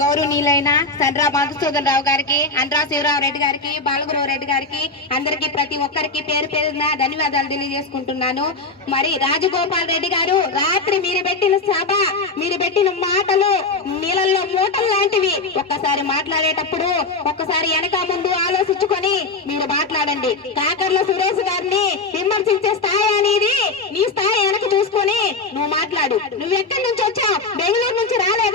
గౌరవనీయులైన సండ్రా మధుసూదన్ రావు గారికి అండ్రా శివరావు రెడ్డి గారికి బాలగురావు రెడ్డి గారికి అందరికి ప్రతి ఒక్కరికి పేరు పేరున ధన్యవాదాలు తెలియజేసుకుంటున్నాను. మరి రాజగోపాల్ రెడ్డి గారు రాత్రి మీరు పెట్టిన సభ మీరు పెట్టిన మాటలు నీళ్ళల్లో మూటలు లాంటివి ఒక్కసారి మాట్లాడేటప్పుడు ఒక్కసారి వెనక ముందు ఆలోచించుకొని మీరు మాట్లాడండి. కాకర్ల సురేష్ గారిని విమర్శించే స్థాయి అనేది నీ స్థాయి వెనక చూసుకొని నువ్వు మాట్లాడు. నువ్వు ఎక్కడి నుంచి వచ్చావు? బెంగళూరు నుంచి రాలే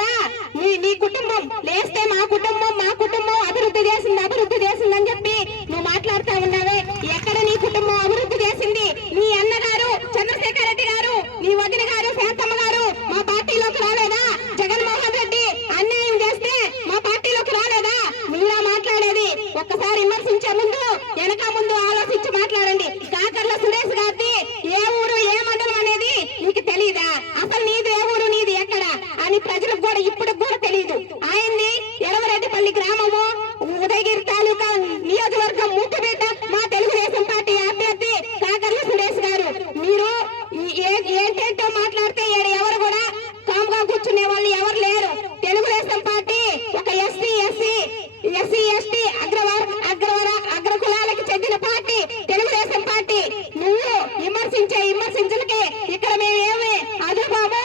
నీ నీ కుటుంబం లేస్తే మా కుటుంబం మా కుటుంబం అభివృద్ధి చేసింది అభివృద్ధి చేసింది అని చెప్పి నువ్వు మాట్లాడుతా ఉన్నావే ఎక్కడ నీ కుటుంబం అభివృద్ధి చేసింది నీ అన్నగారు చంద్రశేఖర్ రెడ్డి గారు నీ వదిన గారు శాంతమ్మ గారు మా పార్టీలోకి రాలేదా జగన్మోహన్ రెడ్డి అన్యాయం చేస్తే మా పార్టీలోకి రాలేదా మీరా మాట్లాడేది ఒక్కసారి విమర్శించే ముందు వెనక ముందు ఆలోచించి మాట్లాడండి. కాకర్ల సురేష్ గారిది ఏ ఊరు ఏ మండలం అనేది నీకు తెలియదా అసలు నీది ఏ ఊరు నీది ఎక్కడ అని ప్రజలకు కూడా ఇప్పుడు కూడా తెలియదు ఆయన్ని ఎడవరెడ్డిపల్లి గ్రామము ఉదయగిరి తాలూకా నియోజకవర్గం ముఖ్యపేట మా తెలుగుదేశం పార్టీ అభ్యర్థి కాకర్ల సురేష్ గారు. మీరు ఏంటంటే ఏ- ఏంటేంటో తెలుగుదేశం పార్టీ నువ్వు విమర్శించే విమర్శించులకి ఇక్కడ మేమేమి అదుబాబు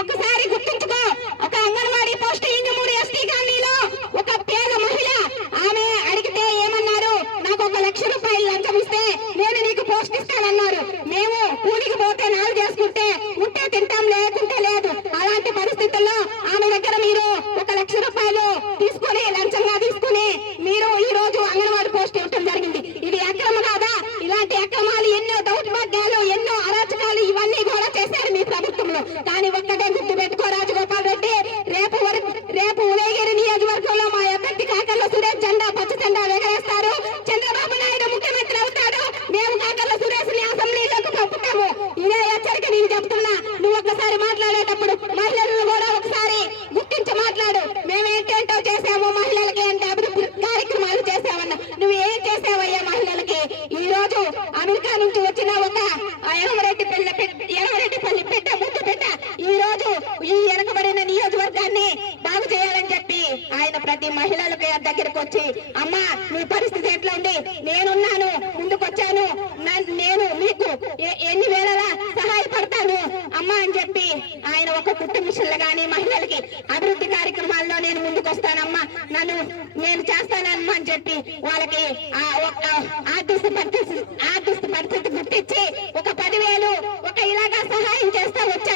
ఒకసారి గుర్తుంచుకో. ఒక అంగన్వాడీ పోస్ట్ మూడు ఎస్టీ కాలనీలో ఒక పేద మహిళ ఆమె అడిగితే ఏమన్నారు? నాకు ఒక లక్ష రూపాయలు లంచం ఇస్తే నేను నీకు పోస్ట్ ఇస్తానన్నారు. మేము కూలికి పోతే నాలుగు చేసుకుంటే ఉంటే తింటాం లేకుంటే లేదు అలాంటి పరిస్థితుల్లో ఆమె దగ్గర మీరు ఒక లక్ష రూపాయలు తీసుకొని లంచంగా తీసుకుని మీరు ఈ రోజు అంగన్వాడీ పోస్ట్ ఇవ్వటం జరిగింది ఇది అక్రమ కాదా ఇలాంటి అక్రమాలు ఎన్నో దౌర్భాగ్యాలు ఎన్నో అరాచకాలు ఇవన్నీ కూడా చేశారు మీ ప్రభుత్వంలో కానీ ఒక్కటే గుర్తు పెట్టుకో రాజగోపాల్ రెడ్డి. రేపు రేపు ఉదయగిరి నియోజకవర్గంలో మా అభ్యర్థి కాకర్ల సురేష్ జెండా పచ్చ జెండా ఎగరేస్తారు చంద్రబాబు నాయుడు ముఖ్యమంత్రి అవుతాడు. మేము కాకర్ల సురేష్ని అసెంబ్లీలోకి పంపుతాము. ఇదే హెచ్చరిక నేను చెప్తున్నా. నువ్వు ఒక్కసారి మాట్లాడేటప్పుడు మహిళలను కూడా ఒకసారి గుర్తించి మాట్లాడు. మేమేంటేంటో చేసాము మహిళలకి అంటే అభివృద్ధి కార్యక్రమాలు చేసామన్నా నువ్వు ఏం చేసావయ్యా మహిళలకి? ఈ రోజు అమెరికా నుంచి వచ్చిన ఒక ఎనమరెడ్డి పిల్ల ఎనమరెడ్డి పల్లి పెట్ట ముద్దు పెట్ట ఈ రోజు ఈ వెనకబడిన నియోజకవర్గాన్ని బాగు చేయాలని చెప్పి ఆయన ప్రతి మహిళలకి దగ్గరకు వచ్చి అమ్మా మీ పరిస్థితి ఎట్లా ఉంది? నేనున్నాను ముందుకొచ్చాను. నన్- నేను మీకు ఎన్ని వేళలా సహాయపడతాను? అమ్మా అని చెప్పి ఆయన ఒక కుట్టు గాని మహిళలకి అభివృద్ధి కార్యక్రమాల్లో నేను ముందుకు వస్తానమ్మా నన్ను నేను చేస్తానమ్మా అని చెప్పి వాళ్ళకి ఒక ఆర్థిక పరిస్థితి ఆర్థిక పరిస్థితి గుర్తించి ఒక పదివేలు ఒక ఇలాగా సహాయం చేస్తా వచ్చాను